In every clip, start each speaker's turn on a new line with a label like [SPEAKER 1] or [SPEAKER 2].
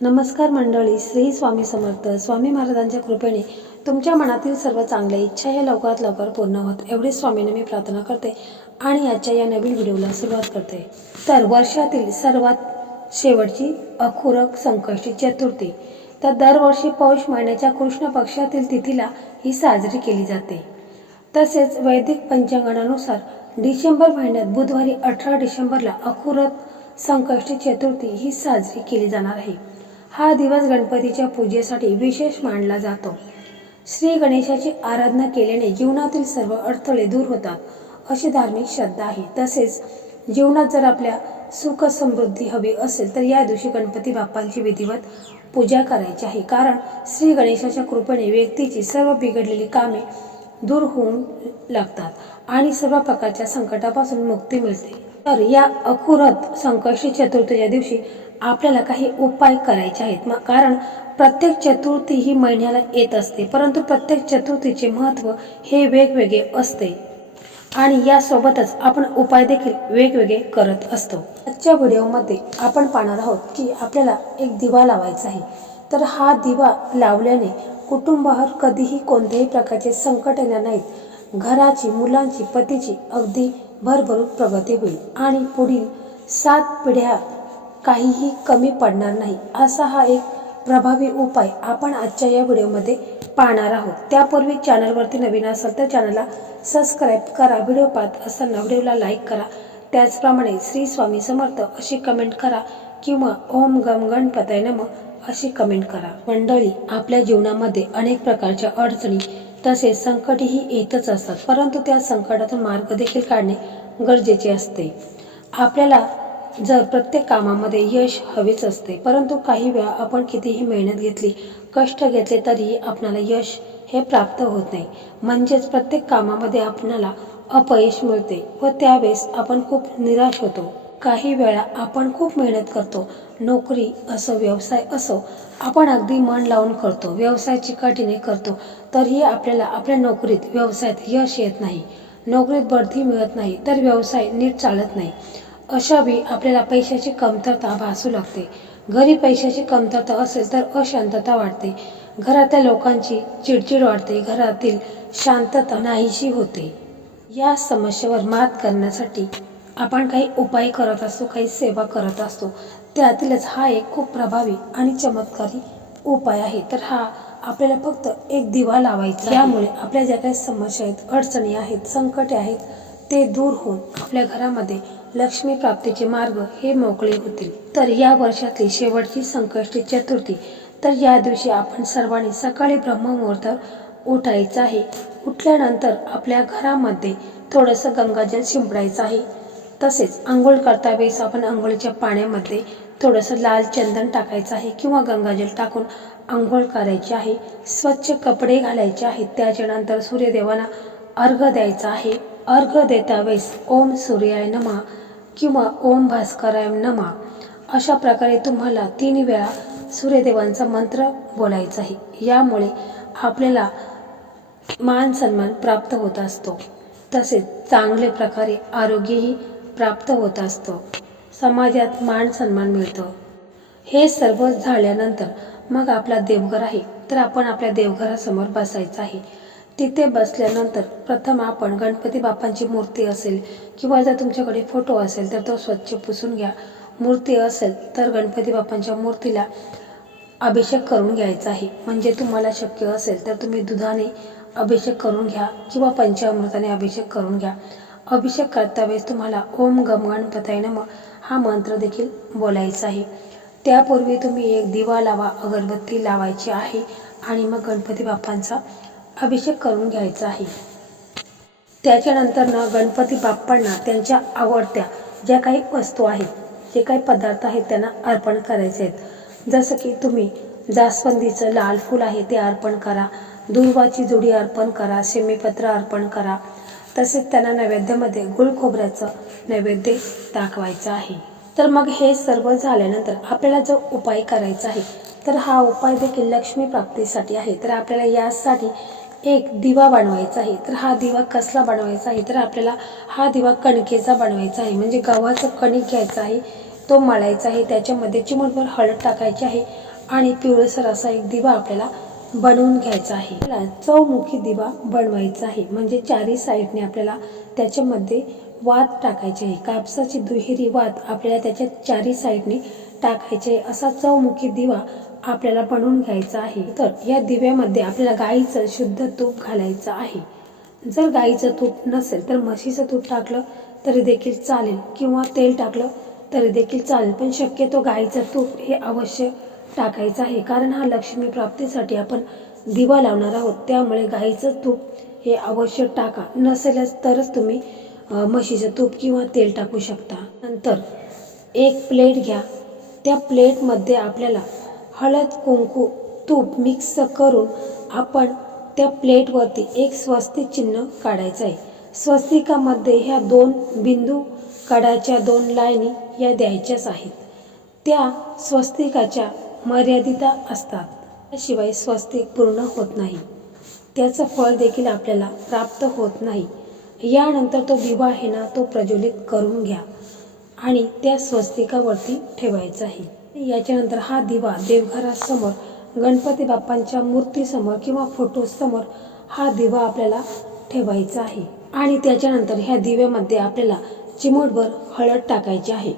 [SPEAKER 1] नमस्कार मंडळी श्री स्वामी समर्थ स्वामी महाराजांच्या कृपेने तुमच्या मनातील सर्व चांगल्या इच्छा या लवकरात लवकर पूर्ण होत एवढी स्वामीने मी प्रार्थना करते आणि आजच्या या नवीन व्हिडिओला सुरुवात करते. तर वर्षातील सर्वात शेवटची अखुरक संकष्टी चतुर्थी. तर दरवर्षी पौष महिन्याच्या कृष्ण पक्षातील तिथीला ही साजरी केली जाते. तसेच वैदिक पंचांगणानुसार डिसेंबर महिन्यात बुधवारी अठरा डिसेंबरला अखुरत संकष्टी चतुर्थी ही साजरी केली जाणार आहे. हा दिवस गणपतीच्या पूजेसाठी विशेष मानला जातो. श्री गणेशाची आराधना केल्याने जीवनातील सर्व अडथळे दूर होतात अशी धार्मिक श्रद्धा आहे. तसेच जीवनात जर आपल्या सुख समृद्धी हवी असेल तर या दिवशी गणपती बाप्पांची विधिवत पूजा करायची आहे. कारण श्री गणेशाच्या कृपेने व्यक्तीची सर्व बिघडलेली कामे दूर होऊन लागतात आणि सर्व प्रकारच्या संकटापासून मुक्ती मिळते. तर या अखुरत संकष्टी चतुर्थीच्या दिवशी आपल्याला काही उपाय करायचे आहेत. मग कारण प्रत्येक चतुर्थी ही महिन्याला येत असते. परंतु प्रत्येक चतुर्थीचे महत्त्व हे वेगवेगळे असते. आणि यासोबतच आपण उपाय देखील वेगवेगळे करत असतो. आजच्या व्हिडिओमध्ये आपण पाहणार आहोत की आपल्याला एक दिवा लावायचा आहे. तर हा दिवा लावल्याने कुटुंबावर कधीही कोणत्याही प्रकारचे संकट येणार नाहीत. घराची मुलांची पतीची अगदी भरभरून प्रगती होईल. आणि पुढील सात पिढ्या काहीही कमी पडणार नाही. असा हा एक प्रभावी उपाय आपण आजच्या या व्हिडिओमध्ये पाहणार आहोत. त्यापूर्वी चॅनलवरती नवीन असाल तर चॅनलला सबस्क्राईब करा व्हिडिओ पाहत असताना व्हिडिओला लाईक करा. त्याचप्रमाणे श्री स्वामी समर्थ अशी कमेंट करा किंवा ओम गम गणपताय नम अशी कमेंट करा. मंडळी आपल्या जीवनामध्ये अनेक प्रकारच्या अडचणी तसेच संकटही येतच असतात परंतु त्या संकटातून मार्ग देखील काढणे गरजेचे असते. आपल्याला जर प्रत्येक कामामध्ये यश हवेच असते परंतु काही वेळा आपण कितीही मेहनत घेतली कष्ट घेतले तरीही आपणाला यश हे प्राप्त होत नाही. म्हणजेच प्रत्येक कामामध्ये आपणाला अपयश मिळते व त्यावेळेस आपण खूप निराश होतो. काही वेळा आपण खूप मेहनत करतो नोकरी असो व्यवसाय असो आपण अगदी मन लावून करतो व्यवसाय चिकाटीने करतो तरीही आपल्याला आपल्या नोकरीत व्यवसायात यश येत नाही. नोकरीत बढती मिळत नाही तर व्यवसाय नीट चालत नाही. अशावेळी आपल्याला पैशाची कमतरता भासू लागते. घरी पैशाची कमतरता असेल तर अशांतता वाढते. घरातल्या लोकांची चिडचिड वाढते. घरातील शांतता नाहीशी होते. या समस्येवर मात करण्यासाठी आपण काही उपाय करत असतो काही सेवा करत असतो. त्यातीलच हा एक खूप प्रभावी आणि चमत्कारी उपाय आहे. तर हा आपल्याला फक्त एक दिवा लावायचा यामुळे आपल्या ज्या काही समस्या आहेत अडचणी आहेत संकटे आहेत ते दूर होऊन आपल्या घरामध्ये लक्ष्मी प्राप्तीचे मार्ग हे मोकळे होतील. तर या वर्षातली शेवटची संकष्टी चतुर्थी. तर या दिवशी आपण सर्वांनी सकाळी ब्रह्ममुहूर्तावर उठायचं आहे. उठल्यानंतर आपल्या घरामध्ये थोडंसं गंगाजल शिंपडायचं आहे. तसेच आंघोळ करता वेळेस आपण आंघोळीच्या पाण्यामध्ये थोडंसं लाल चंदन टाकायचं आहे किंवा गंगाजल टाकून आंघोळ करायची आहे. स्वच्छ कपडे घालायचे आहेत. त्याच्यानंतर सूर्यदेवांना अर्घ द्यायचा आहे. अर्घ देतावेळेस ओम सूर्याय नमा किंवा ओम भास्कराय नमा. अशा प्रकारे तुम्हाला तीन वेळा सूर्यदेवांचा मंत्र बोलायचा आहे. यामुळे आपल्याला मान सन्मान प्राप्त होत असतो. तसेच चांगल्या प्रकारे आरोग्यही प्राप्त होत असतो. समाजात मान सन्मान मिळतो. हे सर्व झाल्यानंतर मग आपला देवघर आहे. तर आपण आपल्या देवघरासमोर बसायचं आहे. तिथे बसल्यानंतर प्रथम आपण गणपती बाप्पांची मूर्ती असेल किंवा जर तुमच्याकडे फोटो असेल तर तो स्वच्छ पुसून घ्या. मूर्ती असेल तर गणपती बाप्पांच्या मूर्तीला अभिषेक करून घ्यायचा आहे. म्हणजे तुम्हाला शक्य असेल तर तुम्ही दुधाने अभिषेक करून घ्या किंवा पंचामृताने अभिषेक करून घ्या. अभिषेक करता वेळेस तुम्हाला ओम गम गणपताय नम हा मंत्र देखील बोलायचा आहे. त्यापूर्वी तुम्ही एक दिवा लावा अगरबत्ती लावायची आहे आणि मग गणपती बाप्पांचा अभिषेक करून घ्यायचा आहे. त्याच्यानंतर ना गणपती बाप्पांना त्यांच्या आवडत्या ज्या काही वस्तू आहेत जे काही पदार्थ आहेत त्यांना अर्पण करायचे आहेत. जसं की तुम्ही जास्वंदीचं लाल फूल आहे ते अर्पण करा दुर्वाची जुडी अर्पण करा शेमीपत्र अर्पण करा. तसेच त्यांना नैवेद्यामध्ये गुळ खोबऱ्याचं नैवेद्य दाखवायचं आहे. तर मग हे सर्व झाल्यानंतर आपल्याला जो उपाय करायचा आहे तर हा उपाय देखील लक्ष्मी प्राप्तीसाठी आहे. तर आपल्याला यासाठी एक दिवा बनवायचा आहे. तर हा दिवा कसला बनवायचा आहे? तर आपल्याला हा दिवा कणकेचा बनवायचा आहे. म्हणजे गव्हाचं कणिक घ्यायचं आहे तो मळायचा आहे त्याच्यामध्ये चिमटभर हळद टाकायची आहे आणि पिवळसर असा एक दिवा आपल्याला बनवून घ्यायचा आहे. आपल्याला चौमुखी दिवा बनवायचा आहे. म्हणजे चारी साईडने आपल्याला त्याच्यामध्ये वात टाकायचे आहे. कापसाची दुहेरी वात आपल्याला त्याच्या चारी साईडने टाकायचे आहे. असा चौमुखी दिवा आपल्याला बनवून घ्यायचा आहे. तर या दिव्यामध्ये आपल्याला गाईचं शुद्ध तूप घालायचं आहे. जर गाईचं तूप नसेल तर म्हशीचं तूप टाकलं तरी देखील चालेल किंवा तेल टाकलं तरी देखील चालेल. पण शक्यतो गाईचं तूप हे अवश्य टाकायचं आहे कारण हा लक्ष्मी प्राप्तीसाठी आपण दिवा लावणार आहोत. त्यामुळे गाईचं तूप हे अवश्य टाका. नसेलच तरच तुम्ही म्हशीचं तूप किंवा तेल टाकू शकता. नंतर एक प्लेट घ्या. त्या प्लेटमध्ये आपल्याला हळद कुंकू तूप मिक्स करून आपण त्या प्लेटवरती एक स्वस्तिक चिन्ह काढायचं आहे. स्वस्तिकामध्ये ह्या दोन बिंदू काढायच्या दोन लाईनी या द्यायच्याच आहेत. त्या स्वस्तिकाच्या मर्यादिता असतात. त्याशिवाय स्वस्तिक पूर्ण होत नाही. त्याचं फळ देखील आपल्याला प्राप्त होत नाही. यानंतर तो विवाह आहे ना तो प्रज्वलित करून घ्या आणि त्या स्वस्तिकावरती ठेवायचा आहे. याच्यानंतर हा दिवा देवघरासमोर गणपती बाप्पांच्या मूर्तीसमोर किंवा फोटोसमोर हा दिवा आपल्याला ठेवायचा आहे. आणि त्याच्यानंतर ह्या दिव्यामध्ये आपल्याला चिमूटभर हळद टाकायची आहे.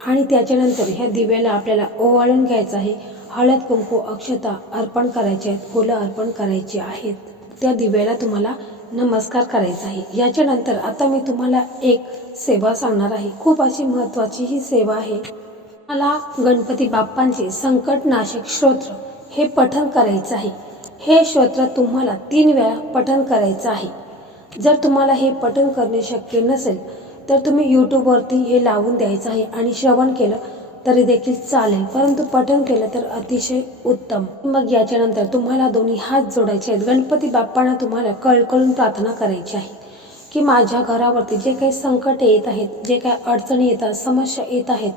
[SPEAKER 1] आणि त्याच्यानंतर ह्या दिव्याला आपल्याला ओवाळून घ्यायचं आहे. हळद कुंकू अक्षता अर्पण करायचे आहेत फुलं अर्पण करायची आहेत. त्या दिव्याला तुम्हाला नमस्कार करायचा आहे. याच्यानंतर आता मी तुम्हाला एक सेवा सांगणार आहे. खूप अशी महत्त्वाची ही सेवा आहे. मला गणपती बाप्पांचे संकटनाशक श्रोत्र हे पठण करायचं आहे. हे श्रोत्र तुम्हाला तीन वेळा पठन करायचं आहे. जर तुम्हाला हे पठण करणे शक्य नसेल तर तुम्ही यूट्यूबवरती हे लावून द्यायचं आहे आणि श्रवण केलं तरी देखील चालेल. परंतु पठण केलं तर अतिशय उत्तम. मग याच्यानंतर तुम्हाला दोन्ही हात जोडायचे आहेत. गणपती बाप्पांना तुम्हाला कळकळून प्रार्थना करायची आहे की माझ्या घरावरती जे काही संकट येत आहेत जे काही अडचणी येतात समस्या येत आहेत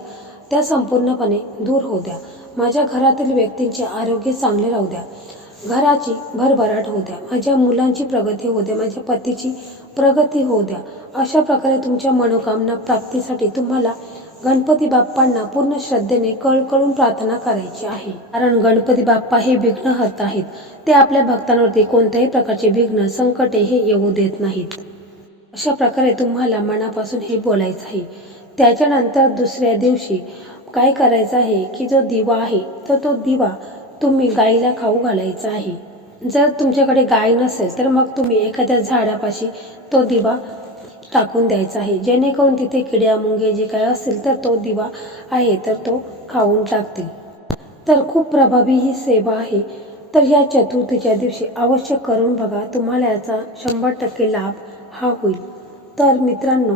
[SPEAKER 1] त्या संपूर्णपणे दूर होऊ द्या. माझ्या घरातील व्यक्तींचे आरोग्य चांगले राहू द्या. घराची भरभराट होऊ द्या. माझ्या मुलांची प्रगती होऊ द्या. माझ्या पतीची प्रगती होऊ द्या. अशा प्रकारे तुमच्या मनोकामना प्राप्तीसाठी तुम्हाला गणपती बाप्पांना पूर्ण श्रद्धेने कळकळून प्रार्थना करायची आहे. कारण गणपती बाप्पा हे विघ्नहर्ता आहेत ते आपल्या भक्तांवरती कोणत्याही प्रकारचे विघ्न संकटे हे येऊ देत नाहीत. अशा प्रकारे तुम्हाला मनापासून हे बोलायचं आहे. त्याच्यानंतर दुसऱ्या दिवशी काय करायचं आहे की जो दिवा आहे तर तो दिवा तुम्ही गाईला खाऊ घालायचा आहे. जर तुमच्याकडे गाय नसेल तर मग तुम्ही एखाद्या झाडापाशी तो दिवा टाकून द्यायचा आहे. जेणेकरून तिथे किड्या मुंगे जे काय असेल तर तो दिवा आहे तर तो खाऊन टाकतील. तर खूप प्रभावी ही सेवा आहे. तर ह्या चतुर्थीच्या दिवशी अवश्य करून बघा तुम्हाला याचा शंभर टक्के लाभ हा होईल. तर मित्रांनो